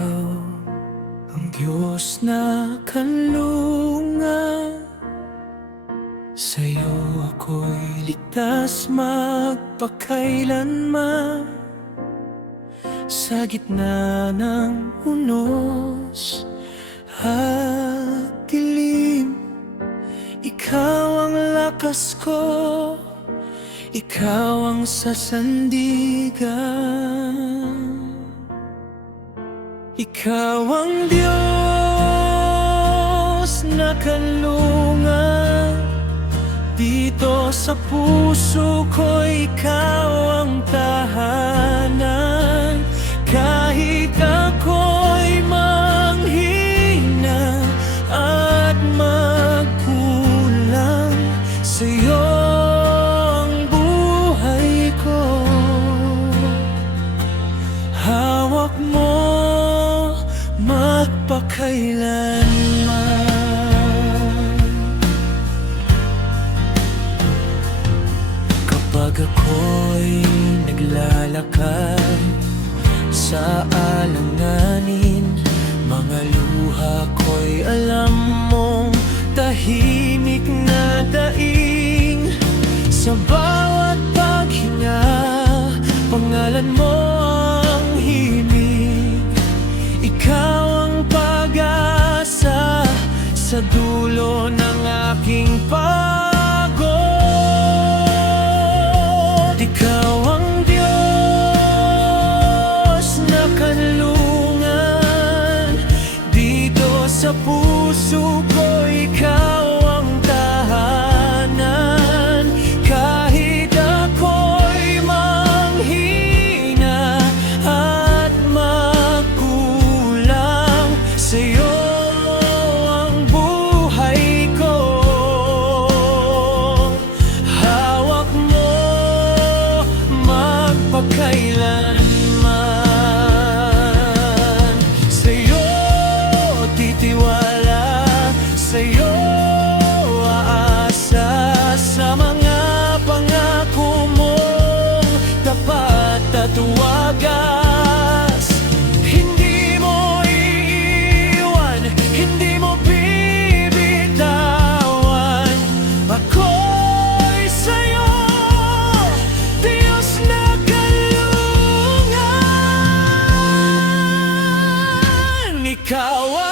Ikaw ang Diyos na kanlungan, sa'yo ako'y ligtas magpakailanman. Sa gitna ng unos at dilim, ikaw ang lakas ko, ikaw ang sasandigan. Ikaw ang Diyos na kanlungan, dito sa puso ko ikaw ang tahanan. Kahit ako'y manghina at magkulang, sa'yo ang buhay ko. Hawak mo magpakailanman. Kapag ako'y naglalakad sa alanganin, mga luha ko'y alam mong tahimik na daing. Sa bawat paghinga, pangalan mo ang himig. Ikaw ang pag-asa sa dulo ng aking pagod. Ikaw ang sa puso ko, ikaw ang tahanan. Kahit ako'y manghina at magkulang, sa'yo ang buhay ko. Hawak mo magpakailanman. Sa'yo aasa, sa mga pangako mong tapat at wagas. Hindi mo iiwan, hindi mo bibitawan. Ako'y sa'yo, Diyos na kanlungan. Ikaw